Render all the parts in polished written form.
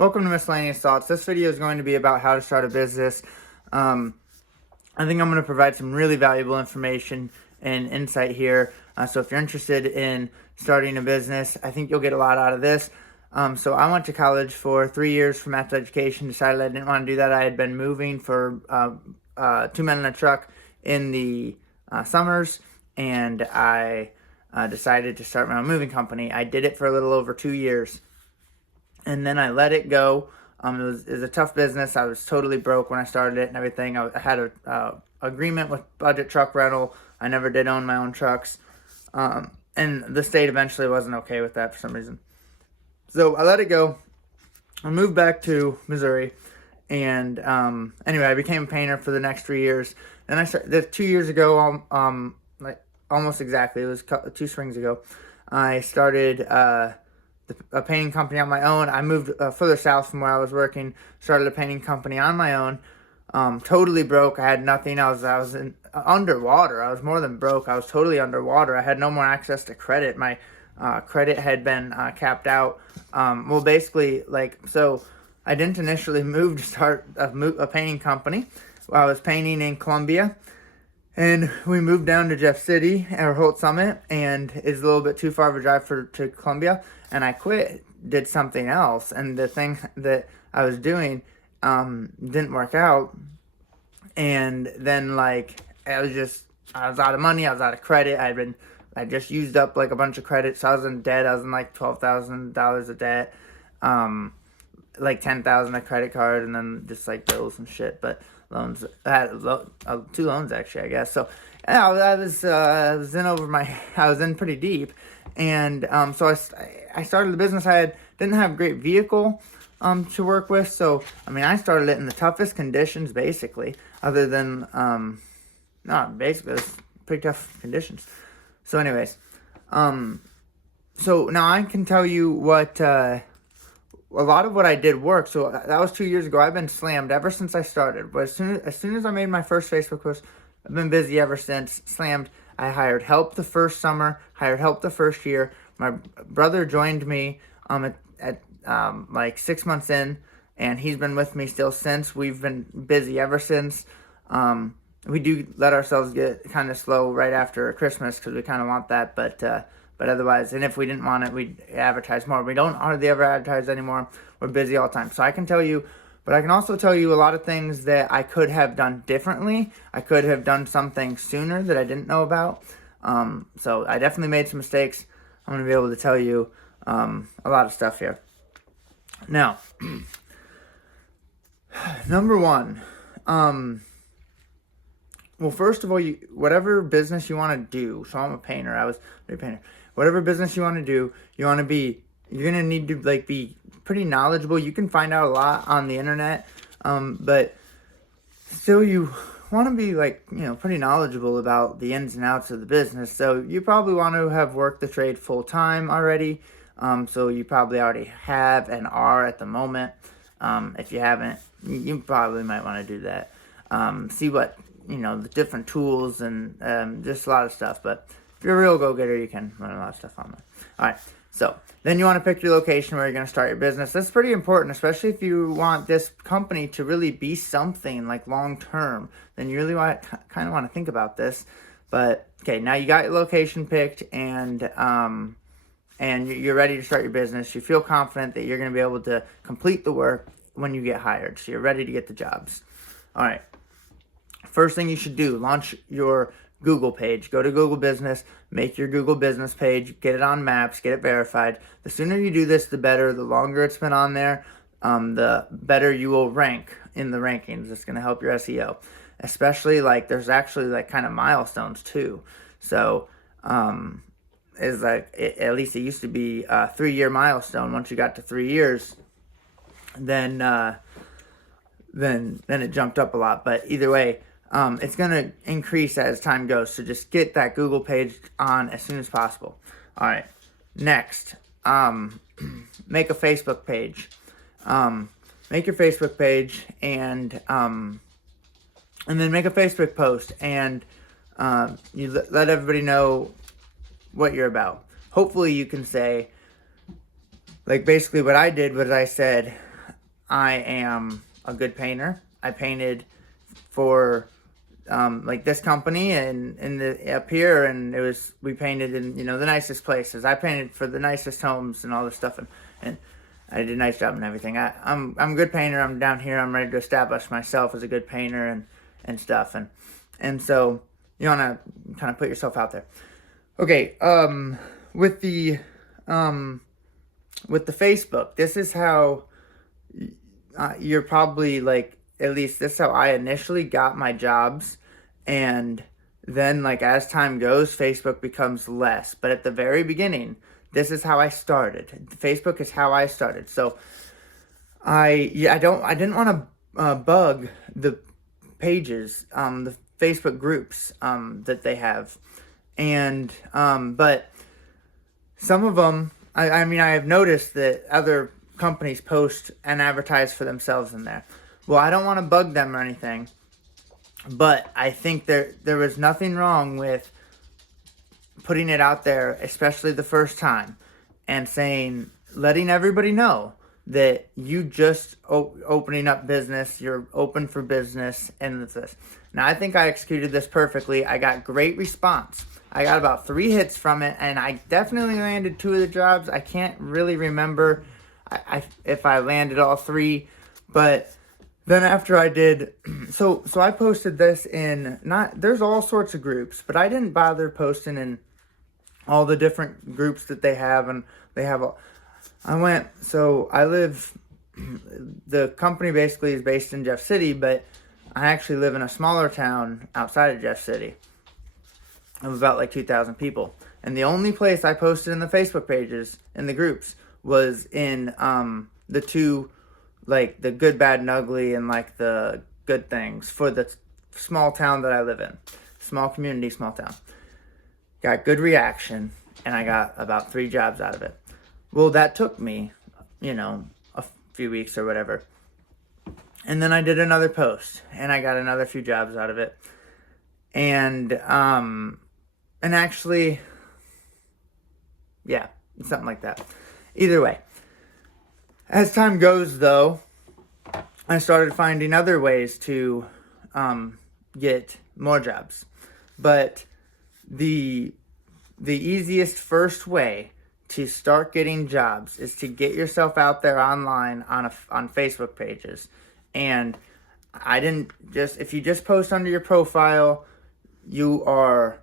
Welcome to Miscellaneous Thoughts. This video is going to be about how to start a business. I think I'm going to provide some really valuable information and insight here. So if you're interested in starting a business, I think you'll get a lot out of this. So I went to college for 3 years for math education, decided I didn't want to do that. I had been moving for 2 men in a truck in the summers, and I decided to start my own moving company. I did it for a little over 2 years. And then I let it go. It was a tough business. I was totally broke when I started it and everything. I had a agreement with Budget Truck Rental. I never did own my own trucks. And the state eventually wasn't okay with that for some reason. So I let it go. I moved back to Missouri. And anyway, I became a painter for the next 3 years. Then I started 2 years ago, like almost exactly. It was 2 springs ago. I started a painting company on my own. I moved further south from where I was working, started a painting company on my own. Totally broke. I had nothing. I was underwater. I was more than broke. I was totally underwater. I had no more access to credit. My credit had been capped out. Well, basically, so I didn't initially move to start a painting company. I was painting in Columbia. And we moved down to Jeff City or Holt Summit, and it's a little bit too far of a drive to Columbia. And I quit, did something else, and the thing that I was doing didn't work out. And then I was out of money, I was out of credit. I just used up a bunch of credit, so I was in debt. I was in $12,000 of debt, $10,000 a credit card, and then just bills and shit. But loans. I had 2 loans actually, I guess. So yeah, I was in pretty deep, and so I started the business. Didn't have a great vehicle to work with. So I started it in the toughest conditions, basically. Other than basically it was pretty tough conditions. So anyways, so now I can tell you what. A lot of what I did worked. So that was 2 years ago. I've been slammed ever since I started. But as soon as I made my first Facebook post, I've been busy ever since. Slammed. I hired help the first summer. Hired help the first year. My brother joined me at 6 months in, and he's been with me still since. We've been busy ever since. We do let ourselves get kind of slow right after Christmas because we kind of want that, but otherwise, and if we didn't want it, we'd advertise more. We don't hardly ever advertise anymore. We're busy all the time. So I can tell you, but I can also tell you a lot of things that I could have done differently. I could have done something sooner that I didn't know about. So I definitely made some mistakes. I'm going to be able to tell you a lot of stuff here. Now, number one, well, first of all, whatever business you want to do. So I'm a painter. I was a painter. Whatever business you want to do, you're going to need to be pretty knowledgeable. You can find out a lot on the internet, but still you want to be pretty knowledgeable about the ins and outs of the business. So you probably want to have worked the trade full time already. So you probably already have and are at the moment. If you haven't, you probably might want to do that. See what, the different tools and just a lot of stuff. But if you're a real go-getter, you can learn a lot of stuff on that. All right. So then you want to pick your location where you're going to start your business. That's pretty important, especially if you want this company to really be something long-term. Then you really kind of want to think about this. But okay, now you got your location picked, and you're ready to start your business. You feel confident that you're going to be able to complete the work when you get hired. So you're ready to get the jobs. All right. First thing you should do, launch your Google page. Go to Google Business, make your Google Business page, get it on Maps, get it verified. The sooner you do this, the better. The longer it's been on there, the better you will rank in the rankings. It's going to help your SEO. Especially there's actually kind of milestones too. So is at least it used to be a 3-year milestone. Once you got to 3 years, then it jumped up a lot. But either way, it's going to increase as time goes. So just get that Google page on as soon as possible. All right. Next, make a Facebook page. Make your Facebook page and then make a Facebook post and you let everybody know what you're about. Hopefully you can say, basically what I did was I said, I am a good painter. I painted for like this company and up here, and we painted in the nicest places. I painted for the nicest homes and all this stuff, and I did a nice job and everything. I'm a good painter. I'm down here. I'm ready to establish myself as a good painter and stuff, and so you want to kind of put yourself out there. Okay, with the Facebook, this is how you're probably like, at least this is how I initially got my jobs. And then like as time goes, Facebook becomes less. But at the very beginning, this is how I started. Facebook is how I started. So I didn't want to bug the pages, the Facebook groups that they have. And but some of them, I mean, I have noticed that other companies post and advertise for themselves in there. Well, I don't want to bug them or anything, but I think there was nothing wrong with putting it out there, especially the first time, and letting everybody know that you just opening up business, you're open for business, and this. Now, I think I executed this perfectly. I got great response. I got about 3 hits from it, and I definitely landed 2 of the jobs. I can't really remember if I landed all 3, but then after I did, so I posted this there's all sorts of groups, but I didn't bother posting in all the different groups that they have, and they have the company basically is based in Jeff City, but I actually live in a smaller town outside of Jeff City of about like 2,000 people. And the only place I posted in the Facebook pages, in the groups, was in the 2, like the good, bad, and ugly, and like the good things for the small town that I live in. Small community, small town. Got good reaction, and I got about 3 jobs out of it. Well, that took me, a few weeks or whatever. And then I did another post, and I got another few jobs out of it. And actually, yeah, something like that. Either way, as time goes, though, I started finding other ways to get more jobs. But the easiest first way to start getting jobs is to get yourself out there online on Facebook pages. And if you just post under your profile, you are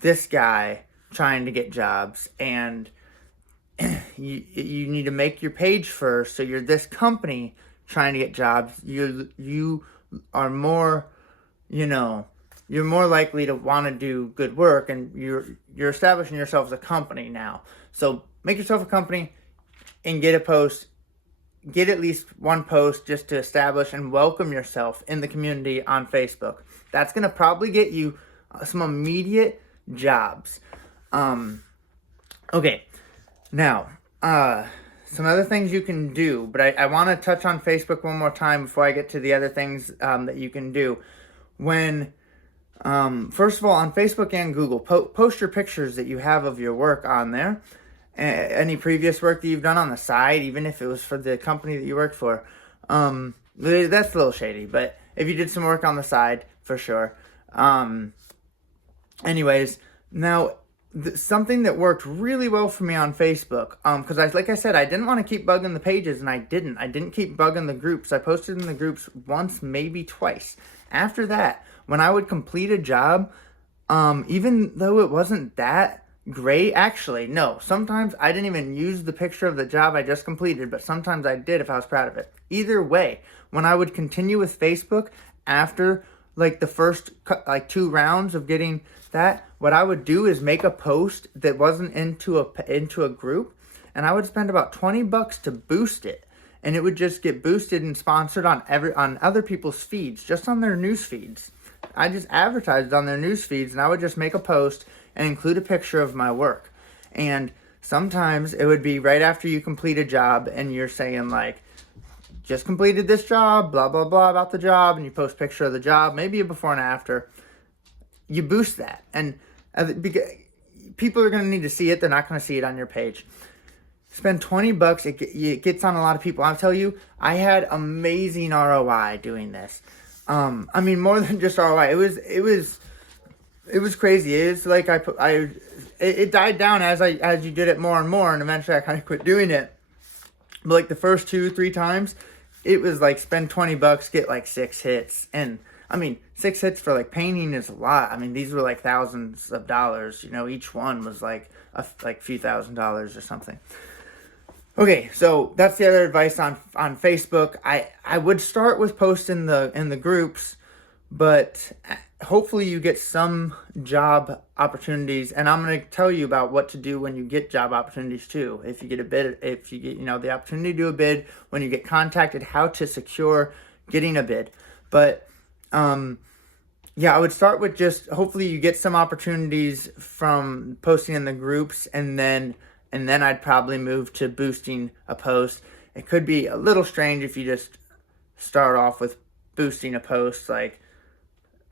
this guy trying to get jobs, and you need to make your page first. So you're this company trying to get jobs. You are more, you're more likely to want to do good work, and you're establishing yourself as a company now. So make yourself a company and get a post. Get at least one post just to establish and welcome yourself in the community on Facebook. That's going to probably get you some immediate jobs. Okay, now, some other things you can do, but I want to touch on Facebook one more time before I get to the other things that you can do. First of all, on Facebook and Google, post your pictures that you have of your work on there. Any previous work that you've done on the side, even if it was for the company that you worked for. That's a little shady, but if you did some work on the side, for sure. Anyways, now, something that worked really well for me on Facebook, because like I said, I didn't want to keep bugging the pages, and I didn't keep bugging the groups. I posted in the groups once, maybe twice. After that, when I would complete a job, even though it wasn't that great, actually, no, sometimes I didn't even use the picture of the job I just completed, but sometimes I did if I was proud of it. Either way, when I would continue with Facebook after like the first 2 rounds of getting that, what I would do is make a post that wasn't into a group, and I would spend about $20 to boost it, and it would just get boosted and sponsored on other people's feeds, just on their news feeds. I just advertised on their news feeds, and I would just make a post and include a picture of my work. And sometimes it would be right after you complete a job, and you're saying like, just completed this job, blah, blah, blah about the job, and you post a picture of the job, maybe a before and after. You boost that, and people are going to need to see it. They're not going to see it on your page. spend $20, it gets on a lot of people. I'll tell you, I had amazing ROI doing this. I mean, more than just ROI. It was crazy. It's like it died down as you did it more and more, and eventually I kind of quit doing it. But like the first 2-3 times, it was like spend $20, get like 6 hits. And I mean, 6 hits for like painting is a lot. I mean, these were like thousands of dollars. You know, each one was like a few $1,000s or something. Okay, so that's the other advice on Facebook. I would start with posting in the groups, but hopefully you get some job opportunities, and I'm going to tell you about what to do when you get job opportunities too. If you get a bid, if you get, you know, the opportunity to do a bid, when you get contacted, how to secure getting a bid. But yeah, I would start with just hopefully you get some opportunities from posting in the groups, and then I'd probably move to boosting a post. It could be a little strange if you just start off with boosting a post, like,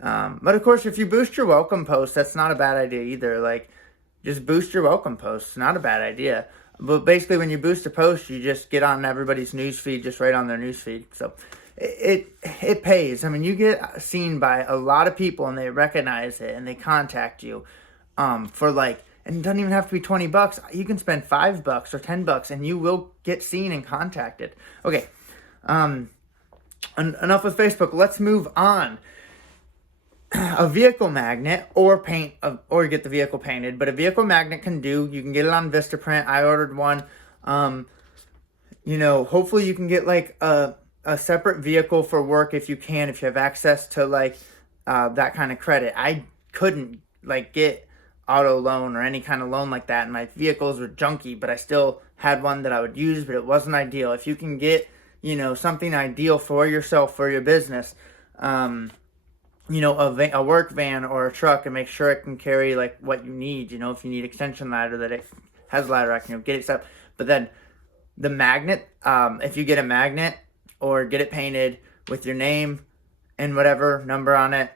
but of course, if you boost your welcome post, that's not a bad idea either. Like, just boost your welcome posts, not a bad idea. But basically, when you boost a post, you just get on everybody's newsfeed, just right on their newsfeed. So it pays. I mean, you get seen by a lot of people, and they recognize it, and they contact you, for like. And it doesn't even have to be $20. You can spend $5 or $10, and you will get seen and contacted. Okay, enough with Facebook. Let's move on. A vehicle magnet, or or get the vehicle painted. But a vehicle magnet can do. You can get it on Vistaprint. I ordered one. You know, hopefully you can get like a separate vehicle for work if you can, if you have access to like that kind of credit. I couldn't like get auto loan or any kind of loan like that, and my vehicles were junky, but I still had one that I would use, but it wasn't ideal. If you can get, you know, something ideal for yourself, for your business, you know, a work van or a truck, and make sure it can carry like what you need. You know, if you need extension ladder, that it has ladder rack, you know, get it set up. But then the magnet, if you get a magnet or get it painted with your name and whatever number on it,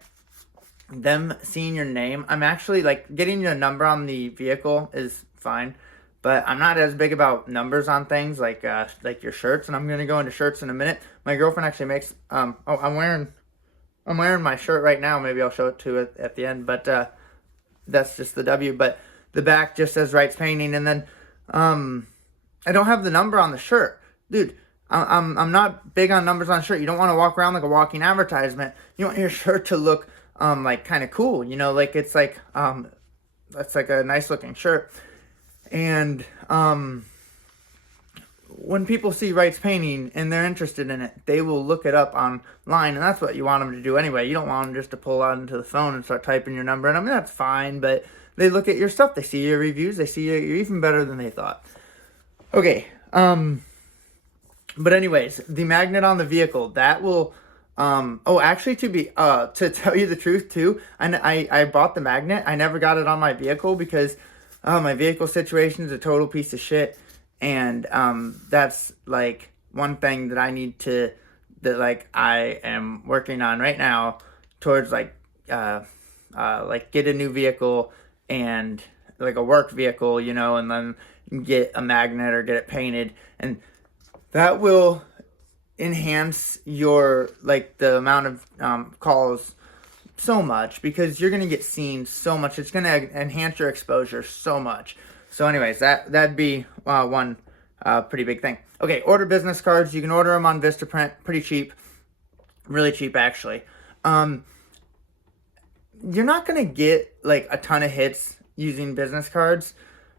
them seeing your name, I'm actually like getting your number on the vehicle is fine, but I'm not as big about numbers on things like your shirts, and I'm gonna go into shirts in a minute. My girlfriend actually makes I'm wearing my shirt right now. Maybe I'll show it to it at the end, but that's just the W. But the back just says Wrights Painting, and then I don't have the number on the shirt, dude. I'm not big on numbers on a shirt. You don't want to walk around like a walking advertisement. You want your shirt to look like kind of cool, you know, like it's like that's like a nice looking shirt. And when people see Wrights Painting and they're interested in it, they will look it up online, and that's what you want them to do anyway. You don't want them just to pull out into the phone and start typing your number in. I mean, that's fine, but they look at your stuff, they see your reviews, they see you're even better than they thought. Okay, but anyways, the magnet on the vehicle, that will actually, to tell you the truth too, I bought the magnet. I never got it on my vehicle because my vehicle situation is a total piece of shit, and that's like one thing that I am working on right now towards like get a new vehicle, and like a work vehicle, you know, and then get a magnet or get it painted, and that will enhance your like the amount of calls so much, because you're gonna get seen so much. It's gonna enhance your exposure so much. So anyways, that'd be one pretty big thing. Okay, order business cards. You can order them on Vistaprint, pretty cheap, really cheap actually. You're not gonna get like a ton of hits using business cards,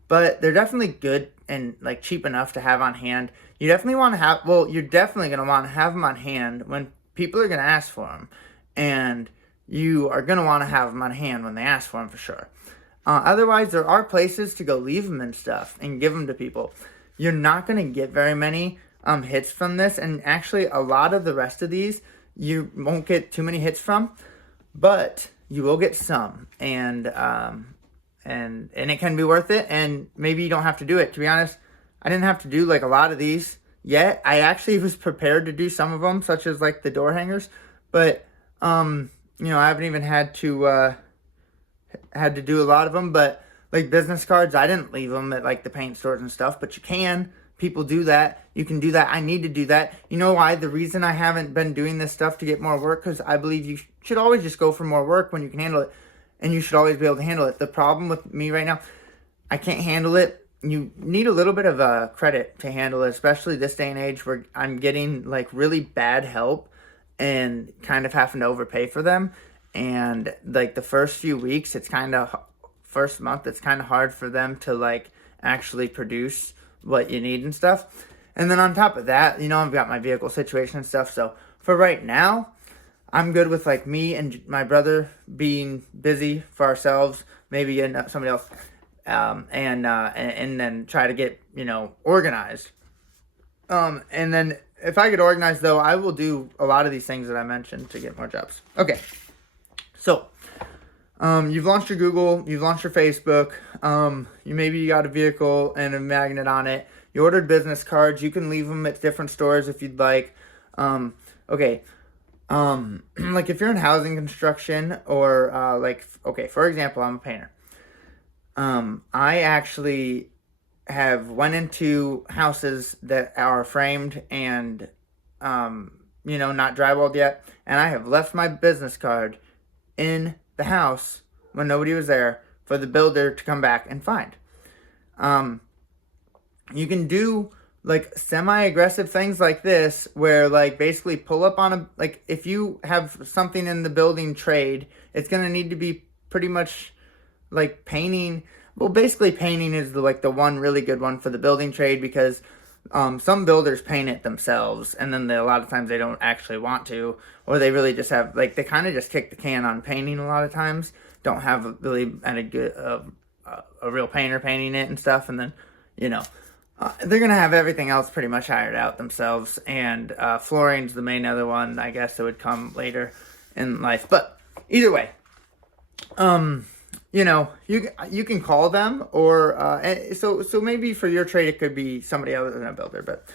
but they're definitely good and like cheap enough to have on hand. You definitely want to have, you're definitely going to want to have them on hand when people are going to ask for them, and you are going to want to have them on hand when they ask for them for sure. Otherwise, there are places to go leave them and stuff and give them to people. You're not going to get very many hits from this, and actually a lot of the rest of these you won't get too many hits from, but you will get some, and it can be worth it, and maybe you don't have to do it. To be honest, I didn't have to do like a lot of these yet. I actually was prepared to do some of them, such as like the door hangers, but you know, I haven't even had to do a lot of them. But like business cards, I didn't leave them at like the paint stores and stuff, but you can. People do that. You can do that. I need to do that. You know why? The reason I haven't been doing this stuff to get more work, because I believe you should always just go for more work when you can handle it, and you should always be able to handle it. The problem with me right now, I can't handle it. You need a little bit of credit to handle it, especially this day and age where I'm getting like really bad help and kind of having to overpay for them. And like the first few weeks, first month, it's kind of hard for them to like actually produce what you need and stuff. And then on top of that, I've got my vehicle situation and stuff. So for right now, I'm good with like me and my brother being busy for ourselves, maybe somebody else, and then try to get, organized. And then if I get organized though, I will do a lot of these things that I mentioned to get more jobs. Okay. So, you've launched your Google, you've launched your Facebook, you got a vehicle and a magnet on it. You ordered business cards. You can leave them at different stores if you'd like. Okay. Like if you're in housing construction or, for example, I'm a painter. I actually have went into houses that are framed and, not drywalled yet. And I have left my business card in the house when nobody was there for the builder to come back and find. You can do like semi-aggressive things like this where like basically pull up on if you have something in the building trade, it's going to need to be pretty much like painting. Well, basically painting is the one really good one for the building trade, because some builders paint it themselves, and then a lot of times they don't actually want to, or they really just have they kind of just kick the can on painting a lot of times. Don't have really a good a real painter painting it and stuff, and then they're gonna have everything else pretty much hired out themselves. And flooring's the main other one, I guess, that would come later in life. But either way, you can call them, or so maybe for your trade it could be somebody other than a builder. But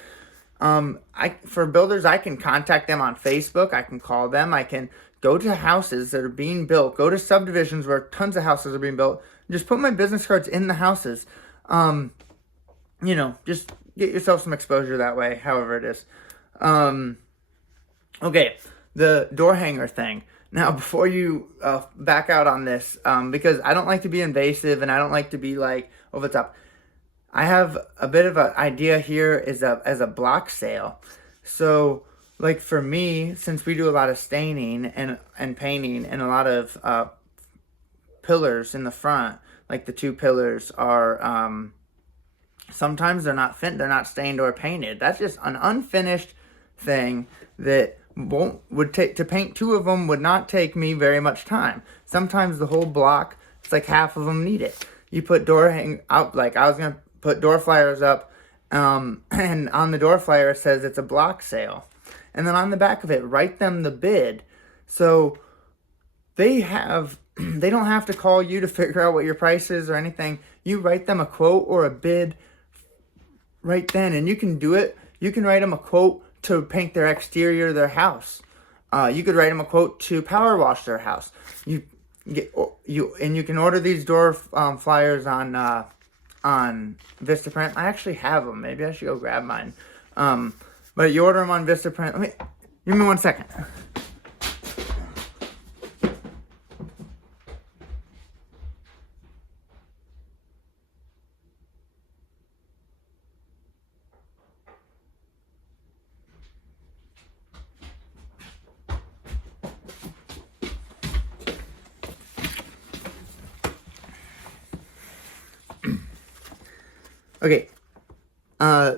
for builders, I can contact them on Facebook. I can call them. I can go to houses that are being built. Go to subdivisions where tons of houses are being built. Just put my business cards in the houses. Just get yourself some exposure that way. However it is. Okay, the door hanger thing. Now, before you back out on this, because I don't like to be invasive and I don't like to be over the top, I have a bit of an idea here as a block sale. So, for me, since we do a lot of staining and painting and a lot of pillars in the front, like the two pillars are sometimes they're not stained or painted. That's just an unfinished thing that would take to paint. Two of them would not take me very much time. Sometimes the whole block, it's like half of them need it. You put door hang out, I was gonna put door flyers up, and on the door flyer it says it's a block sale, and then on the back of it write them the bid, so they don't have to call you to figure out what your price is or anything. You write them a quote or a bid right then, and you can do it. You can write them a quote to paint their exterior of their house. You could write them a quote to power wash their house. You can order these door flyers on Vistaprint. I actually have them. Maybe I should go grab mine. But you order them on Vistaprint. Give me 1 second. Okay,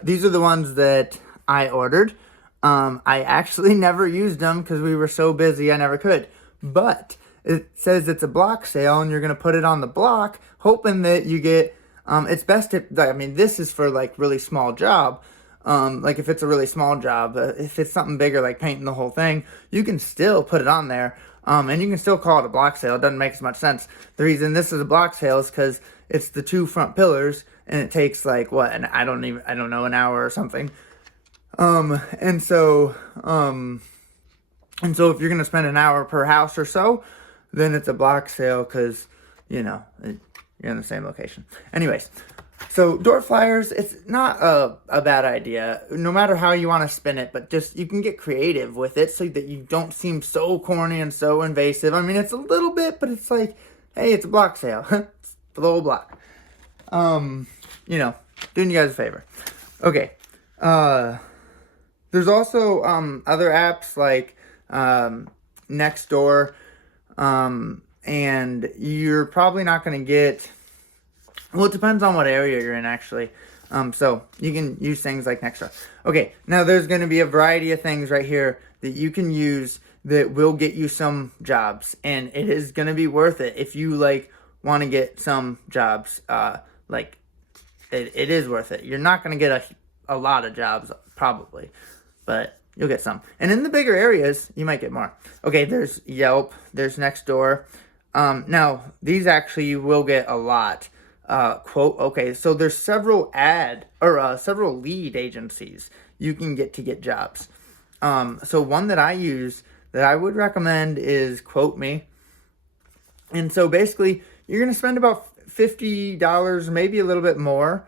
these are the ones that I ordered. I actually never used them because we were so busy I never could. But it says it's a block sale and you're going to put it on the block hoping that you get, it's best to, this is for really small job. If it's a really small job, if it's something bigger like painting the whole thing, you can still put it on there. And you can still call it a block sale. It doesn't make as much sense. The reason this is a block sale is because it's the two front pillars, and it takes I don't know, an hour or something. And so if you're gonna spend an hour per house or so, then it's a block sale because you're you're in the same location. Anyways, so door flyers, it's not a bad idea, no matter how you want to spin it, but just you can get creative with it so that you don't seem so corny and so invasive. I mean, it's a little bit, but it's like, hey, it's a block sale. It's the whole block. You know, doing you guys a favor. Okay. There's also other apps like Nextdoor, and you're probably not going to get, well, it depends on what area you're in, actually. So you can use things like Nextdoor. Okay, now there's going to be a variety of things right here that you can use that will get you some jobs, and it is going to be worth it if you like want to get some jobs. Like it is worth it. You're not going to get a lot of jobs probably, but you'll get some. And in the bigger areas, you might get more. Okay, there's Yelp, there's Nextdoor. Now these actually you will get a lot. Quote, okay, so there's several several lead agencies you can get jobs. So one that I use that I would recommend is Quote Me. And so basically you're going to spend about $50, maybe a little bit more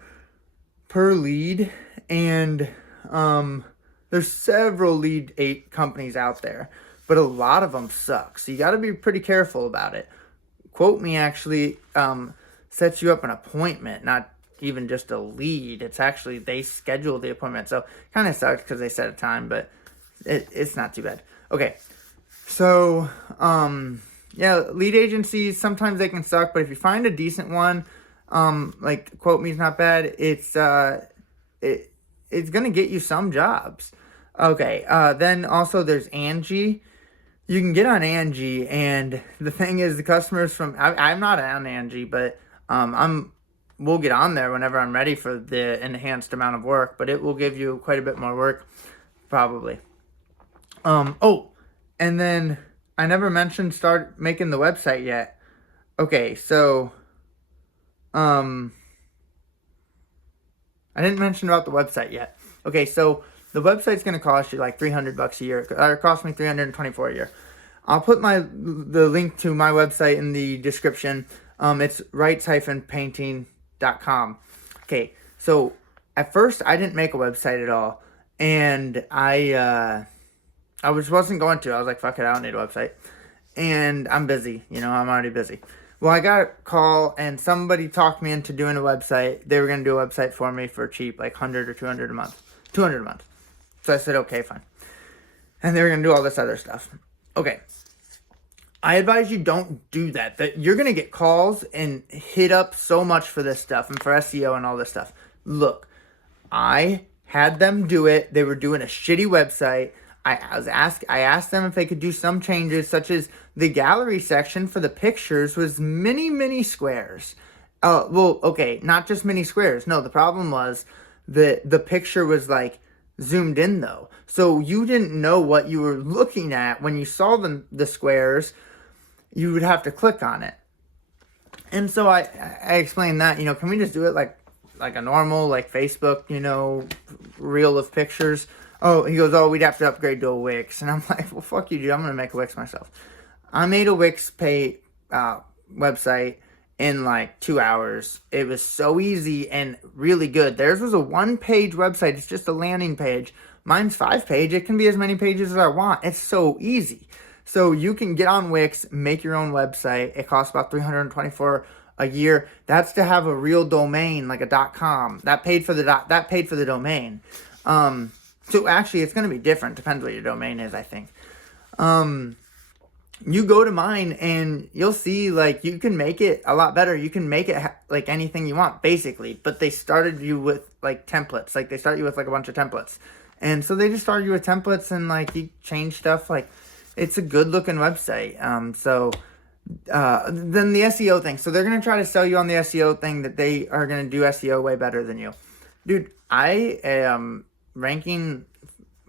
per lead. And, there's several lead companies out there, but a lot of them suck. So you got to be pretty careful about it. Quote Me actually, sets you up an appointment, not even just a lead. It's actually, they schedule the appointment. So kind of sucks because they set a time, but it's not too bad. Okay. So, yeah, lead agencies, sometimes they can suck, but if you find a decent one, like Quote Me is not bad. It's going to get you some jobs. Okay. Then also there's Angie. You can get on Angie, and the thing is, the customers from, I'm not on Angie, but we'll get on there whenever I'm ready for the enhanced amount of work, but it will give you quite a bit more work, probably. Oh, and then I never mentioned start making the website yet. Okay, so, I didn't mention about the website yet. Okay, so the website's going to cost you like $300 a year. It cost me $324 a year. I'll put the link to my website in the description. It's wrights-painting.com. Okay, so at first I didn't make a website at all, and I wasn't going to. I was like, fuck it, I don't need a website, and I'm busy. I'm already busy. Well, I got a call, and somebody talked me into doing a website. They were going to do a website for me for cheap, like $100 or $200 a month. $200 a month. So I said, okay, fine. And they were going to do all this other stuff. Okay. I advise you don't do that. That you're going to get calls and hit up so much for this stuff and for SEO and all this stuff. Look, I had them do it. They were doing a shitty website. I asked them if they could do some changes, such as the gallery section for the pictures was mini squares. Well, okay, not just mini squares. No, the problem was that the picture was like zoomed in though. So you didn't know what you were looking at when you saw the squares. You would have to click on it. And so I explained that, can we just do it like a normal, like Facebook, reel of pictures? Oh, he goes, we'd have to upgrade to a Wix. And I'm like, well, fuck you, dude. I'm going to make a Wix myself. I made a Wix website in like 2 hours. It was so easy and really good. Theirs was a 1-page website. It's just a landing page. Mine's 5-page. It can be as many pages as I want. It's so easy. So you can get on Wix, make your own website. It costs about $324 a year. That's to have a real domain, like a .com. That paid for the domain. So actually, it's going to be different. Depends what your domain is, I think. You go to mine and you'll see, like, you can make it a lot better. You can make it like anything you want, basically. But they started you with, like, templates. Like, they start you with, like, a bunch of templates. And so they just started you with templates and, like, you change stuff. Like, it's a good-looking website. Then the SEO thing. So they're going to try to sell you on the SEO thing that they are going to do SEO way better than you. Dude, I am ranking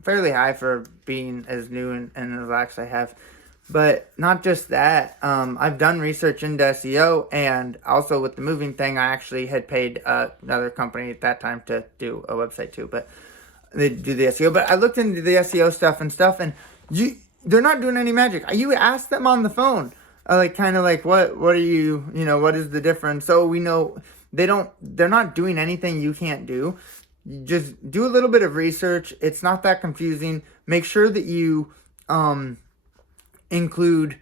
fairly high for being as new and relaxed I have. But not just that, I've done research into SEO, and also with the moving thing, I actually had paid another company at that time to do a website too, but they do the SEO. But I looked into the SEO stuff, and they're not doing any magic. You ask them on the phone, like kind of like what are you, what is the difference? So we know they're not doing anything you can't do. You just do a little bit of research. It's not that confusing. Make sure that you include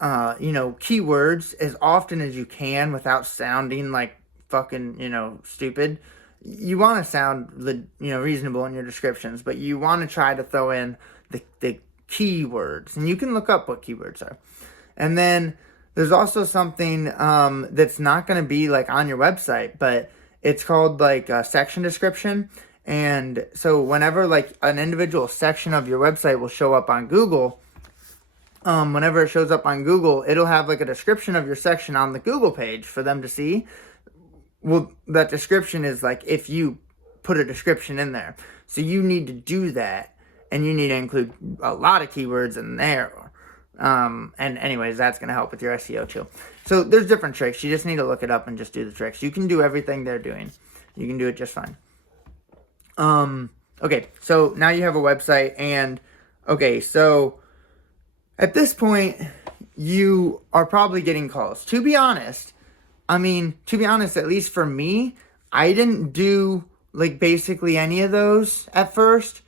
keywords as often as you can without sounding like fucking, stupid. You want to sound, reasonable in your descriptions, but you want to try to throw in the keywords, and you can look up what keywords are. And then there's also something that's not going to be like on your website, but it's called like a section description. And so whenever like an individual section of your website will show up on Google, whenever it shows up on Google, it'll have like a description of your section on the Google page for them to see. Well, that description is like if you put a description in there. So you need to do that, and you need to include a lot of keywords in there. And anyways, that's going to help with your SEO too. So there's different tricks. You just need to look it up and just do the tricks. You can do everything they're doing. You can do it just fine. Okay, so now you have a website, and okay, so at this point, you are probably getting calls. To be honest, at least for me, I didn't do like basically any of those at first,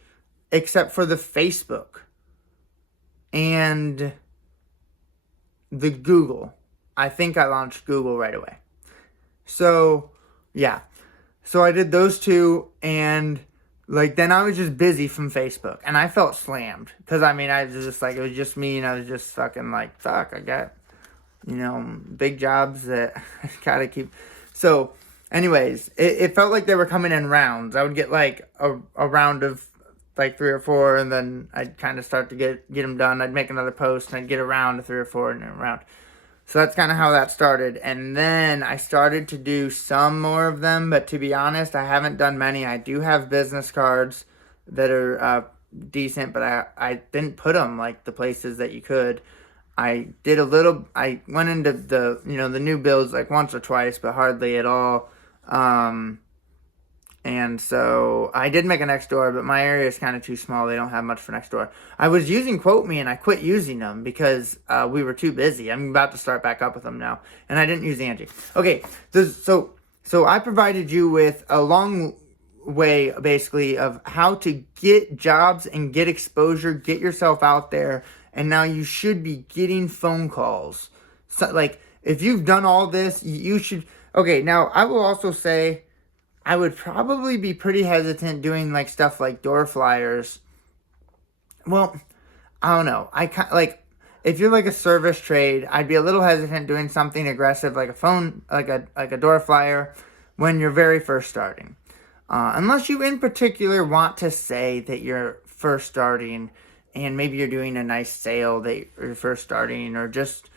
except for the Facebook and the Google. I think I launched Google right away. So, yeah. So I did those two, and like then I was just busy from Facebook, and I felt slammed because I was just like, it was just me, and I was just fucking like, fuck, I got big jobs that I gotta keep. So anyways, it felt like they were coming in rounds. I would get like a round of like 3 or 4, and then I'd kind of start to get them done. I'd make another post, and I'd get a round of 3 or 4 and a round. So that's kind of how that started. And then I started to do some more of them, but to be honest, I haven't done many. I do have business cards that are decent, but I didn't put them like the places that you could. I went into the, the new builds like once or twice, but hardly at all. And so I did make a Nextdoor, but my area is kind of too small. They don't have much for Nextdoor. I was using QuoteMe, and I quit using them because we were too busy. I'm about to start back up with them now, and I didn't use Angie. Okay, so I provided you with a long way, basically, of how to get jobs and get exposure, get yourself out there, and now you should be getting phone calls. So, like, if you've done all this, you should... Okay, now, I will also say... I would probably be pretty hesitant doing like stuff like door flyers. Well, I don't know. If you're like a service trade, I'd be a little hesitant doing something aggressive like a phone, like a door flyer when you're very first starting. Unless you in particular want to say that you're first starting and maybe you're doing a nice sale that you're first starting, or just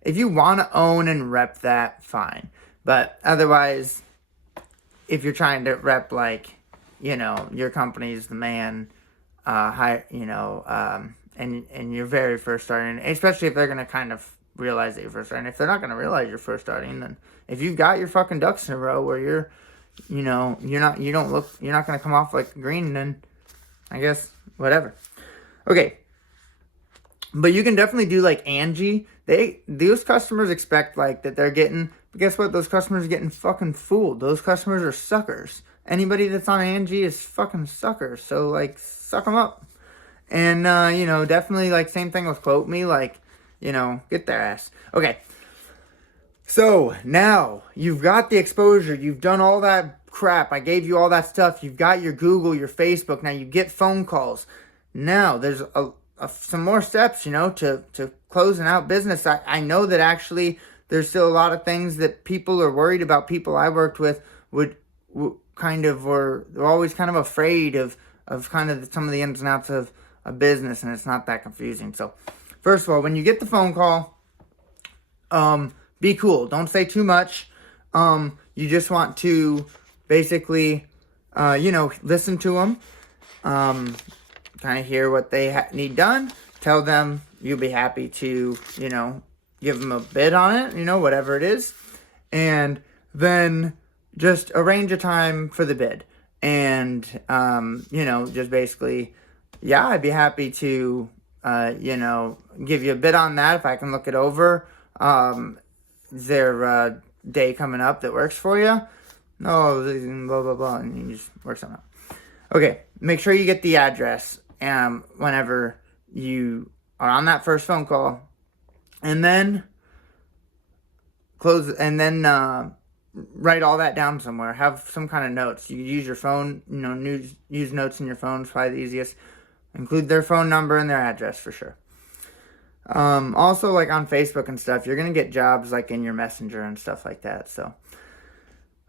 if you want to own and rep that, fine. But otherwise, if you're trying to rep, like, your company's the man, and you're very first starting, especially if they're going to kind of realize that you're first starting. If they're not going to realize you're first starting, then if you've got your fucking ducks in a row where you're not going to come off like green, then I guess, whatever. Okay. But you can definitely do like Angie. Those customers expect like that they're getting... But guess what? Those customers are getting fucking fooled. Those customers are suckers. Anybody that's on Angie is fucking suckers. So, like, suck them up. And, definitely, like, same thing with QuoteMe. Like, get their ass. Okay. So, now, you've got the exposure. You've done all that crap. I gave you all that stuff. You've got your Google, your Facebook. Now, you get phone calls. Now, there's some more steps, to closing out business. I know that actually... There's still a lot of things that people are worried about. People I worked with were always kind of afraid of kind of some of the ins and outs of a business, and it's not that confusing. So, first of all, when you get the phone call, be cool. Don't say too much. You just want to basically, listen to them, kind of hear what they need done. Tell them you'll be happy to, give them a bid on it, whatever it is. And then just arrange a time for the bid. And, just basically, I'd be happy to, give you a bid on that if I can look it over. Is there a day coming up that works for you? No, blah, blah, blah, and you just work something out. Okay, make sure you get the address whenever you are on that first phone call, and then write all that down somewhere. Have some kind of notes. You use your phone, use notes in your phone is probably the easiest. Include their phone number and their address for sure. Also, like on Facebook and stuff, you're going to get jobs like in your messenger and stuff like that. So,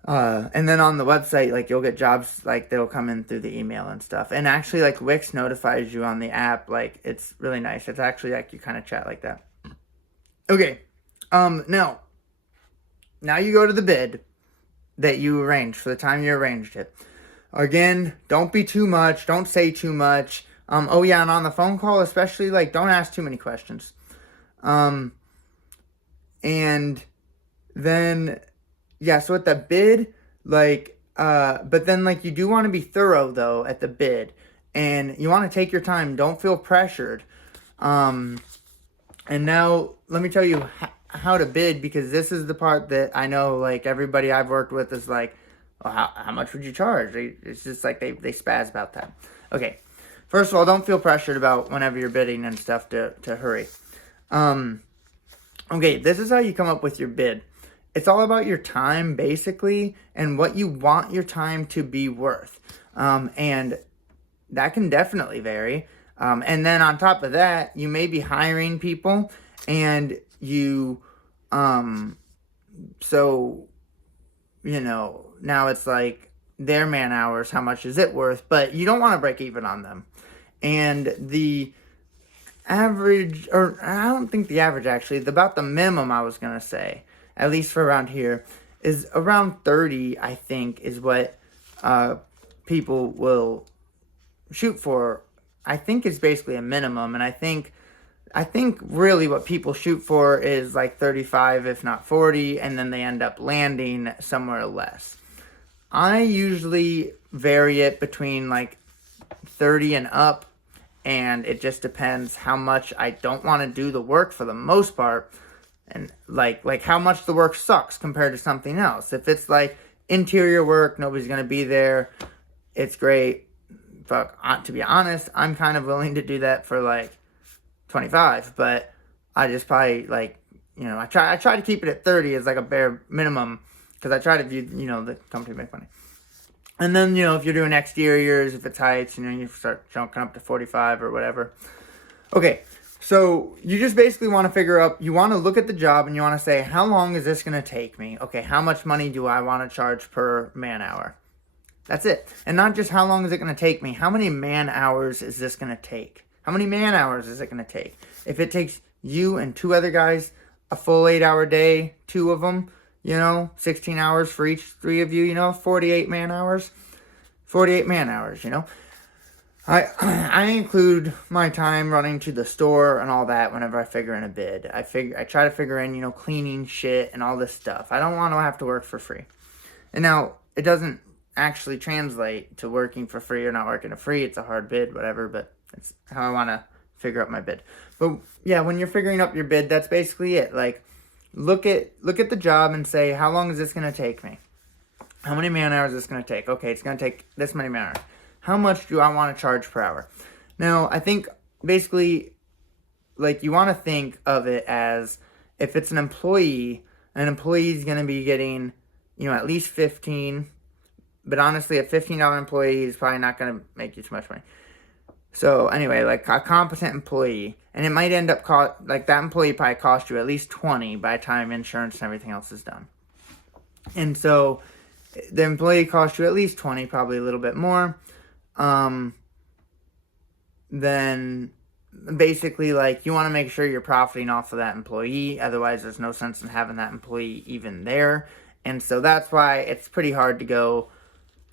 and then on the website, like you'll get jobs like they'll come in through the email and stuff. And actually, like Wix notifies you on the app. Like it's really nice. It's actually like you kind of chat like that. Okay. Now you go to the bid that you arranged for the time you arranged it. Again, don't be too much. Don't say too much. Oh yeah, and on the phone call, especially, like, don't ask too many questions. And then, yeah, so at the bid, like, but then, like, you do want to be thorough, though, at the bid. And you want to take your time. Don't feel pressured. And now, let me tell you how to bid, because this is the part that I know, like, everybody I've worked with is like, well, how much would you charge? It's just like they spaz about that. Okay. First of all, don't feel pressured about whenever you're bidding and stuff to hurry. Okay, this is how you come up with your bid. It's all about your time, basically, and what you want your time to be worth. And that can definitely vary. And then on top of that, you may be hiring people, and you, so, now it's like their man hours, how much is it worth? But you don't want to break even on them. And the average, or I don't think the average actually, about the minimum I was going to say, at least for around here, is around 30, I think, is what people will shoot for. I think it's basically a minimum, and I think really what people shoot for is like 35, if not 40, and then they end up landing somewhere less. I usually vary it between like 30 and up, and it just depends how much I don't want to do the work for the most part, and like how much the work sucks compared to something else. If it's like interior work, nobody's going to be there, it's great. But to be honest, I'm kind of willing to do that for like 25, but I just probably like, I try to keep it at 30 as like a bare minimum, because I try to view, the company make money. And then, if you're doing exteriors, if it's heights, you start chunking up to 45 or whatever. Okay, so you just basically want to figure out, you want to look at the job and you want to say, how long is this going to take me? Okay, how much money do I want to charge per man hour? That's it. And not just how long is it going to take me, how many man hours is this going to take? How many man hours is it going to take? If it takes you and 2 other guys a full 8-hour day, 2 of them, 16 hours for each 3 of you, 48 man hours. 48 man hours, I include my time running to the store and all that whenever I figure in a bid. I try to figure in, cleaning shit and all this stuff. I don't want to have to work for free. And now, it doesn't actually translate to working for free or not working for free. It's a hard bid, whatever, but it's how I want to figure out my bid. But yeah, when you're figuring up your bid, that's basically it. Like, look at the job and say, how long is this going to take me? How many man hours is this going to take? Okay, it's going to take this many man hours. How much do I want to charge per hour? Now, I think basically, like, you want to think of it as, if it's an employee is going to be getting, at least 15. But honestly, a $15 employee is probably not going to make you too much money. So anyway, like a competent employee, and it might end up that employee probably cost you at least 20 by the time insurance and everything else is done. And so the employee cost you at least 20, probably a little bit more. Then basically, like, you want to make sure you're profiting off of that employee. Otherwise, there's no sense in having that employee even there. And so that's why it's pretty hard to go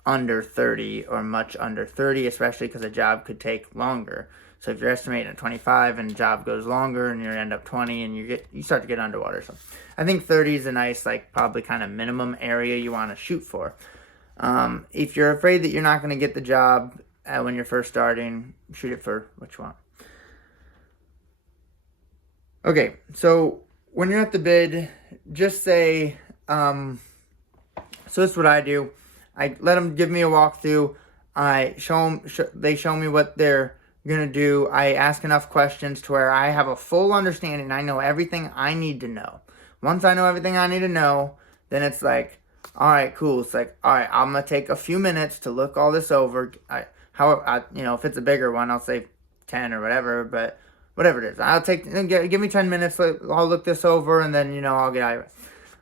under 30 or much under 30, especially because a job could take longer. So if you're estimating at 25 and the job goes longer and you end up 20 and you start to get underwater. So I think 30 is a nice, like, probably kind of minimum area you want to shoot for. If you're afraid that you're not going to get the job when you're first starting, shoot it for what you want. Okay, so when you're at the bid, just say, so this is what I do. I let them give me a walkthrough. I show them, they show me what they're going to do. I ask enough questions to where I have a full understanding. I know everything I need to know. Once I know everything I need to know, then it's like, all right, cool. It's like, all right, I'm going to take a few minutes to look all this over. If it's a bigger one, I'll say 10 or whatever, but whatever it is, I'll give me 10 minutes. I'll look this over, and then,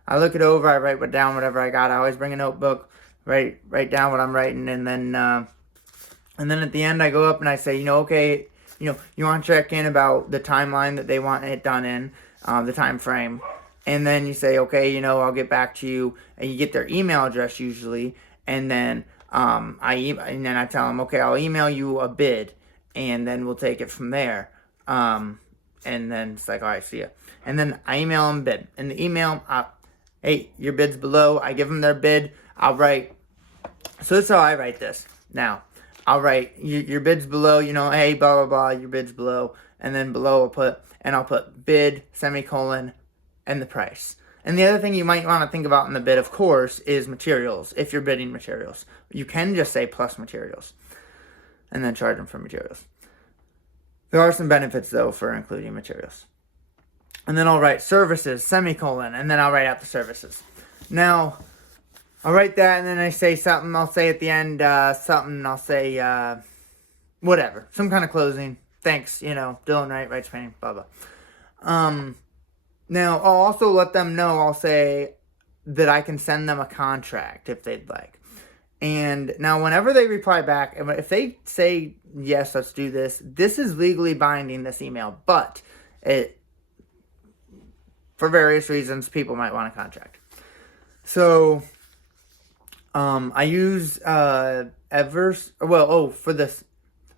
I look it over. I write down whatever I got. I always bring a notebook, write down what I'm writing, and then at the end I go up and I say, okay, you want to check in about the timeline that they want it done in, the time frame. And then you say, okay, I'll get back to you, and you get their email address usually, and then I tell them, okay, I'll email you a bid, and then we'll take it from there. And then it's like, all right, see ya. And then I email them bid, and the email, hey, your bid's below. I give them their bid. I'll write. So this is how I write this. Now, I'll write your bid's below. Hey, blah blah blah. Your bid's below, and then below I'll put bid semicolon and the price. And the other thing you might want to think about in the bid, of course, is materials. If you're bidding materials, you can just say plus materials, and then charge them for materials. There are some benefits though for including materials. And then I'll write services semicolon, and then I'll write out the services. Now, I'll write that, and then I say something. I'll say at the end something. I'll say whatever, some kind of closing. Thanks, Dylan Wright, Wright's Painting, blah blah. Now, I'll also let them know, I'll say that I can send them a contract if they'd like. And now whenever they reply back, if they say, yes, let's do this, this is legally binding, this email. But for various reasons, people might want a contract. So I use for this.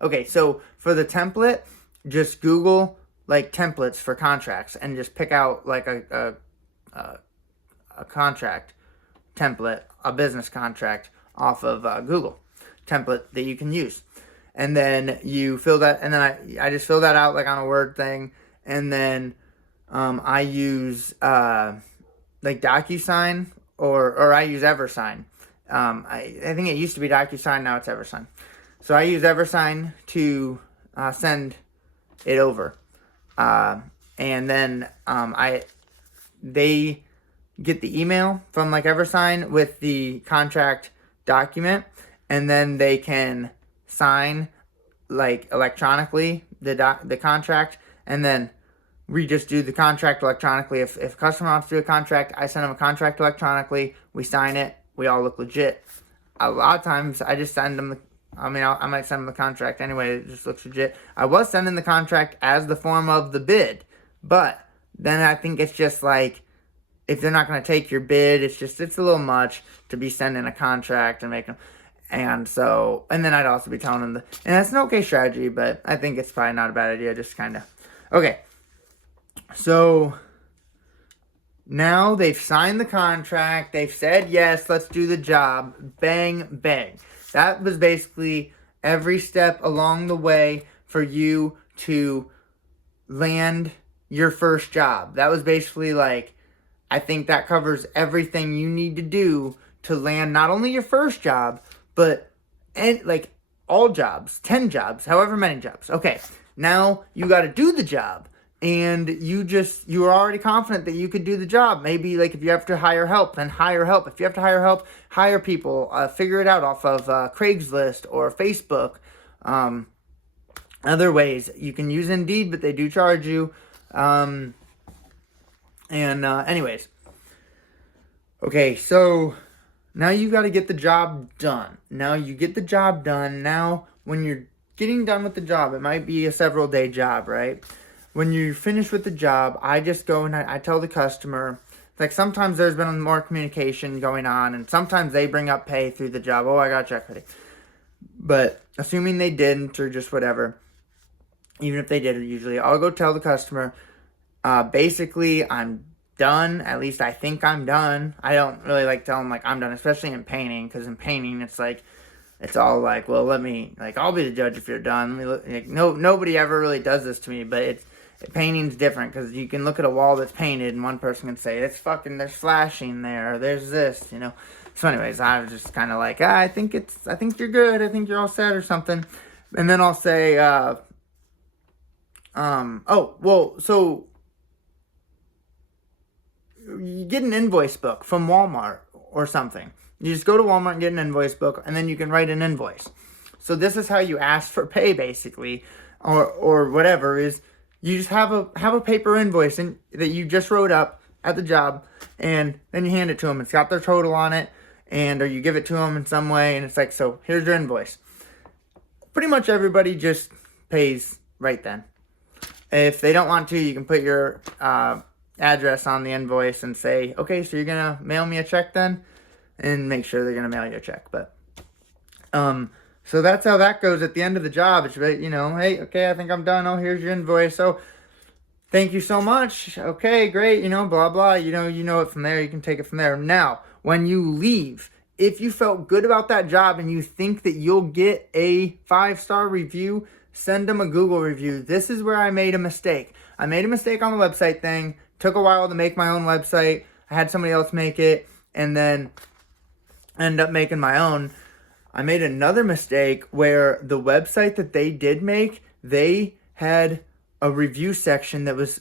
Okay, so for the template, just Google templates for contracts and just pick out a contract template, a business contract off of Google template that you can use. And then you fill that, and then I just fill that out on a Word thing, and then I use DocuSign or I use EverSign. I think it used to be DocuSign, now it's EverSign. So I use EverSign to send it over. And then they get the email from EverSign with the contract document, and then they can sign electronically the contract, and then we just do the contract electronically. If a customer wants to do a contract, I send them a contract electronically, we sign it, we all look legit. A lot of times I just send them I might send them the contract anyway, it just looks legit. I was sending the contract as the form of the bid, but then I think it's just if they're not going to take your bid, it's a little much to be sending a contract and making them. And then I'd also be telling them and that's an okay strategy, but I think it's probably not a bad idea, just kind of. Okay. So now they've signed the contract, they've said, yes, let's do the job, bang, bang. That was basically every step along the way for you to land your first job. That was basically I think that covers everything you need to do to land not only your first job, but all jobs, 10 jobs, however many jobs. Okay, now you got to do the job. And you are already confident that you could do the job. Maybe if you have to hire help, then hire help. If you have to hire help, hire people. Figure it out off of Craigslist or Facebook. Other ways. You can use Indeed, but they do charge you. Anyways. Okay, so now you got to get the job done. Now you get the job done. Now when you're getting done with the job, it might be a several day job, right? When you finish with the job, I just go and I tell the customer, sometimes there's been more communication going on, and sometimes they bring up pay through the job. Oh, I got a check ready. But assuming they didn't, or just whatever, even if they did it usually, I'll go tell the customer, basically, I'm done. At least I think I'm done. I don't really tell them I'm done, especially in painting, because in painting, it's it's all well, let me, I'll be the judge if you're done. Let me look. Nobody ever really does this to me, but Painting's different because you can look at a wall that's painted and one person can say, it's fucking, there's flashing there, or there's this, you know. So anyways, I was just kind of like, I think you're good, I think you're all set or something. And then I'll say, so you get an invoice book from Walmart or something. You just go to Walmart and get an invoice book, and then you can write an invoice. So this is how you ask for pay, basically, or whatever, is you just have a paper invoice that you just wrote up at the job, and then you hand it to them. It's got their total on it, or you give it to them in some way, and it's like, so here's your invoice. Pretty much everybody just pays right then. If they don't want to, you can put your address on the invoice and say, okay, so you're gonna mail me a check then, and make sure they're gonna mail you a check. But so that's how that goes at the end of the job. It's, you know, hey, okay, I think I'm done. Oh, here's your invoice. So thank you so much. Okay, great. You know, blah blah. You know it from there. You can take it from there. Now, when you leave, if you felt good about that job and you think that you'll get a 5-star review, send them a Google review. This is where I made a mistake. I made a mistake on the website thing. Took a while to make my own website. I had somebody else make it, and then end up making my own. I made another mistake where the website that they did make, they had a review section that was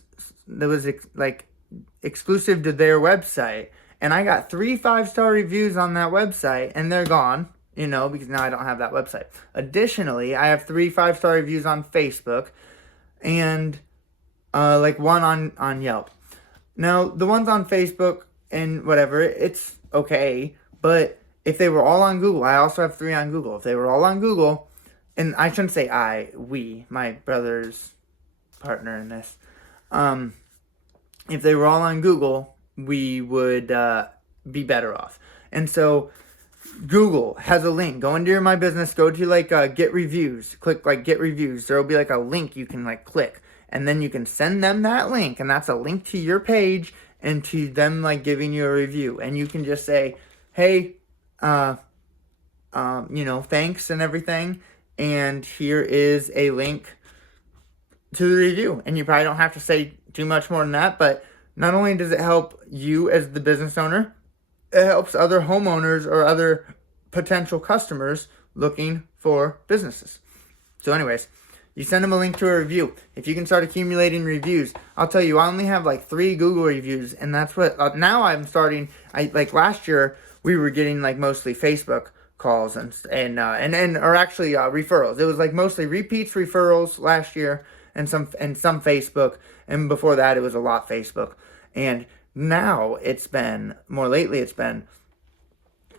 like exclusive to their website. And I got 3 5-star reviews on that website, and they're gone, you know, because now I don't have that website. Additionally, I have 3 5-star reviews on Facebook, and like one on Yelp. Now, the ones on Facebook and whatever, it's okay, but if they were all on Google, I also have 3 on Google. If they were all on Google, and I shouldn't say we, my brother's partner in this, if they were all on Google, we would be better off. And so Google has a link. Go into your My Business, go to like get reviews, click like get reviews. There will be like a link you can like click, and then you can send them that link, and that's a link to your page and to them like giving you a review. And you can just say, hey, you know, thanks and everything, and here is a link to the review. And you probably don't have to say too much more than that, but not only does it help you as the business owner, it helps other homeowners or other potential customers looking for businesses. So anyways, you send them a link to a review. If you can start accumulating reviews, I'll tell you, I only have like 3 Google reviews, and that's what now I'm starting. Like last year we were getting like mostly Facebook calls and or actually referrals. It was like mostly repeats, referrals last year, and some Facebook, and before that it was a lot Facebook. And now it's been more lately, it's been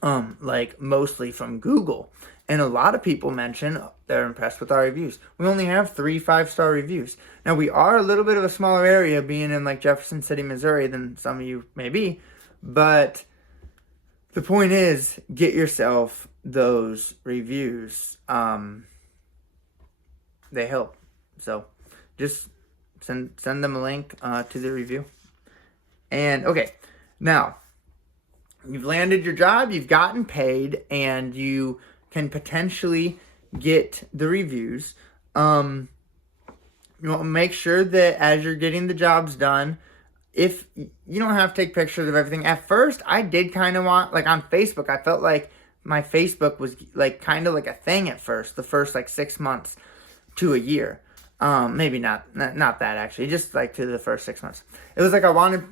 like mostly from Google. And a lot of people mention they're impressed with our reviews. We only have 3 5-star reviews. Now, we are a little bit of a smaller area, being in like Jefferson City, Missouri, than some of you may be. But the point is, get yourself those reviews. They help. So just send them a link to the review. And okay, now you've landed your job, you've gotten paid, and you can potentially get the reviews. You want to make sure that as you're getting the jobs done, if you don't have to take pictures of everything. At first, I did kind of want, like on Facebook, I felt like my Facebook was like kind of like a thing at first, the first like 6 months to a year. Maybe not that actually, just like to the first 6 months. It was like I wanted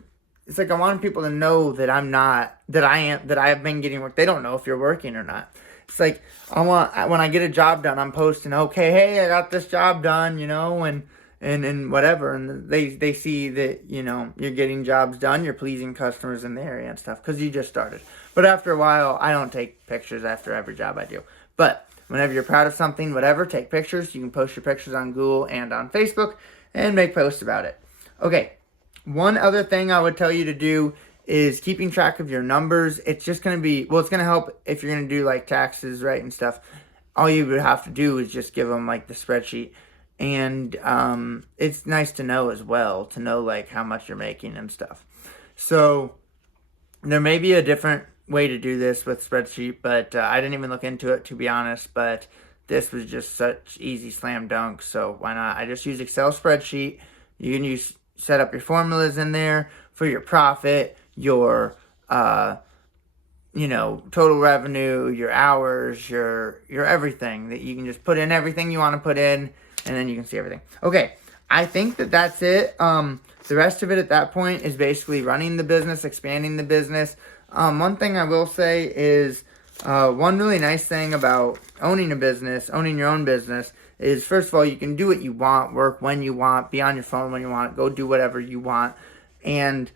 people to know that I have been getting work. They don't know if you're working or not. It's like, when I get a job done, I'm posting, okay, hey, I got this job done, you know, and whatever. And they see that, you know, you're getting jobs done, you're pleasing customers in the area and stuff, because you just started. But after a while, I don't take pictures after every job I do. But whenever you're proud of something, whatever, take pictures. You can post your pictures on Google and on Facebook and make posts about it. Okay, one other thing I would tell you to do is keeping track of your numbers. It's just going to be, it's going to help if you're going to do like taxes, right, and stuff. All you would have to do is just give them like the spreadsheet. And it's nice to know as well, to know like how much you're making and stuff. So there may be a different way to do this with spreadsheet, but I didn't even look into it, to be honest. But this was just such easy slam dunk, so why not? I just use Excel spreadsheet. You can set up your formulas in there for your profit, your total revenue, your hours, your everything, that you can just put in everything you want to put in, and then you can see everything. Okay, I think that's it. The rest of it at that point is basically running the business, expanding the business. One thing I will say is one really nice thing about owning your own business, is first of all, you can do what you want, work when you want, be on your phone when you want, go do whatever you want, and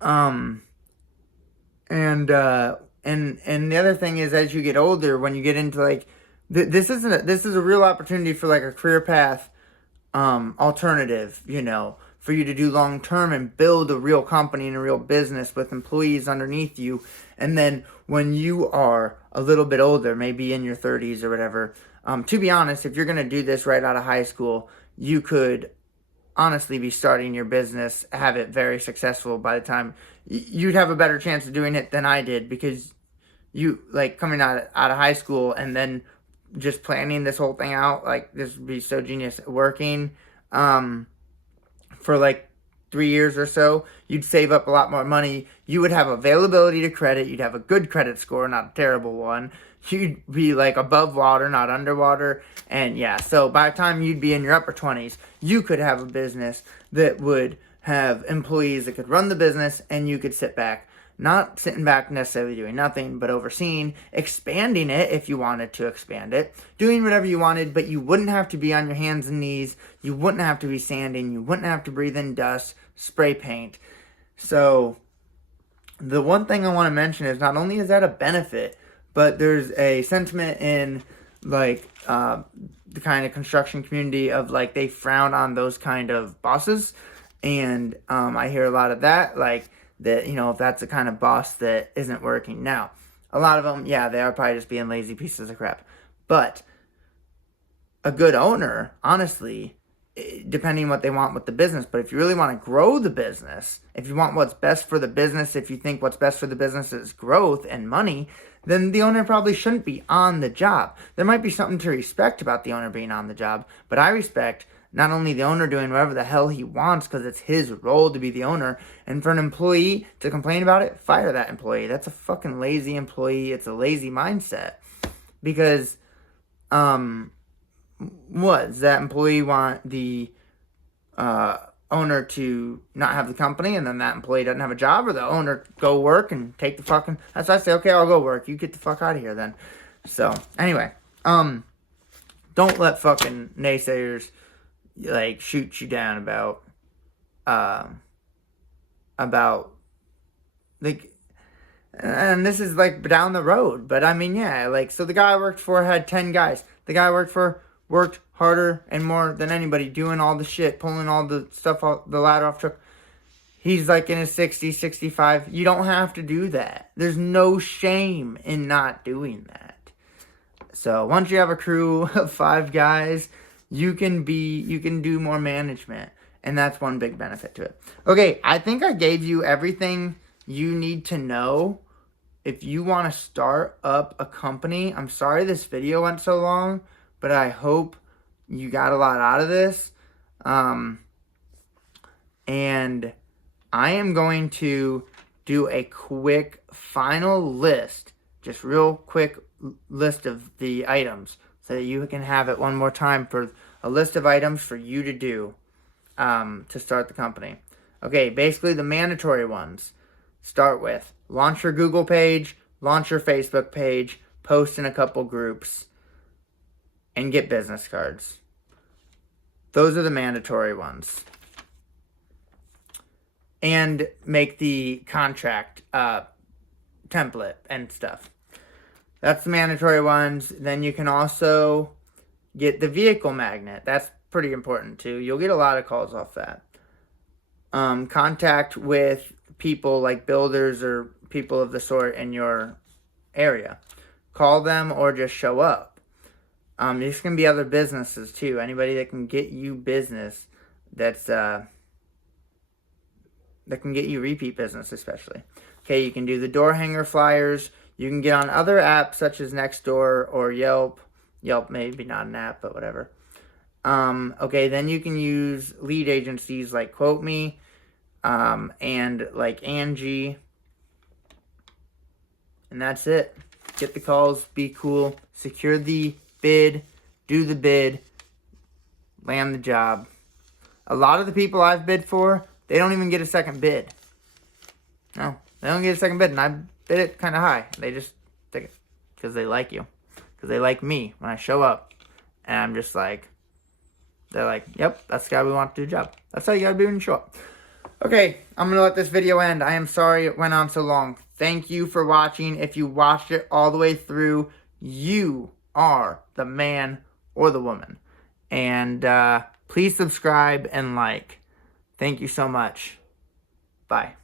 the other thing is, as you get older, when you get into like, this is a real opportunity for like a career path alternative, for you to do long term and build a real company and a real business with employees underneath you. And then when you are a little bit older, maybe in your 30s or whatever, to be honest, if you're going to do this right out of high school, you could honestly be starting your business, have it very successful by the time you'd have a better chance of doing it than I did, because you, like, coming out of high school and then just planning this whole thing out, like, this would be so genius. Working for like 3 years or so, you'd save up a lot more money. You would have availability to credit. You'd have a good credit score, not a terrible one. You'd be like above water, not underwater. And yeah, so by the time you'd be in your upper 20s, you could have a business that would have employees that could run the business, and you could sit back. Not sitting back necessarily doing nothing, but overseeing, expanding it if you wanted to expand it, doing whatever you wanted, but you wouldn't have to be on your hands and knees, you wouldn't have to be sanding, you wouldn't have to breathe in dust, spray paint. So the one thing I want to mention is, not only is that a benefit, but there's a sentiment in like the kind of construction community of like, they frown on those kind of bosses, and I hear a lot of that, like, that, if that's the kind of boss that isn't working. Now, a lot of them, yeah, they are probably just being lazy pieces of crap. But a good owner, honestly, depending on what they want with the business, but if you really want to grow the business, if you want what's best for the business, if you think what's best for the business is growth and money, then the owner probably shouldn't be on the job. There might be something to respect about the owner being on the job, but I respect not only the owner doing whatever the hell he wants because it's his role to be the owner, and for an employee to complain about it, fire that employee. That's a fucking lazy employee. It's a lazy mindset. Because, what? Does that employee want the owner to not have the company, and then that employee doesn't have a job, or the owner go work and take the fucking... That's why I say, okay, I'll go work. You get the fuck out of here then. So, anyway, don't let fucking naysayers like shoot you down about like, and this is like down the road, but I mean, yeah, like, so the guy I worked for had 10 guys. The guy I worked for worked harder and more than anybody, doing all the shit, pulling all the stuff off the ladder off truck. He's like in his 60s, 65. You don't have to do that. There's no shame in not doing that. So once you have a crew of 5 guys, you can do more management, and that's one big benefit to it. Okay, I think I gave you everything you need to know if you want to start up a company. I'm sorry this video went so long, but I hope you got a lot out of this. And I am going to do a quick final list, just real quick list of the items, so that you can have it one more time for a list of items for you to do to start the company. Okay, basically the mandatory ones. Start with launch your Google page, launch your Facebook page, post in a couple groups, and get business cards. Those are the mandatory ones. And make the contract template and stuff. That's the mandatory ones. Then you can also get the vehicle magnet. That's pretty important too. You'll get a lot of calls off that. Contact with people like builders or people of the sort in your area. Call them or just show up. There's going to be other businesses too. Anybody that can get you business that can get you repeat business, especially. Okay, you can do the door hanger flyers. You can get on other apps such as Nextdoor or Yelp. Yelp maybe not an app, but whatever. Okay, then you can use lead agencies like Quote Me, and like Angie. And that's it. Get the calls, be cool, secure the bid, do the bid, land the job. A lot of the people I've bid for, they don't even get a second bid. No, they don't get a second bid, and I bid it kind of high. They just take it because they like you, because they like me when I show up, and I'm just like, they're like, yep, that's the guy we want to do the job. That's how you gotta be when you show up. Okay, I'm gonna let this video end. I am sorry it went on so long. Thank you for watching. If you watched it all the way through, you are the man or the woman. And please subscribe and like. Thank you so much. Bye.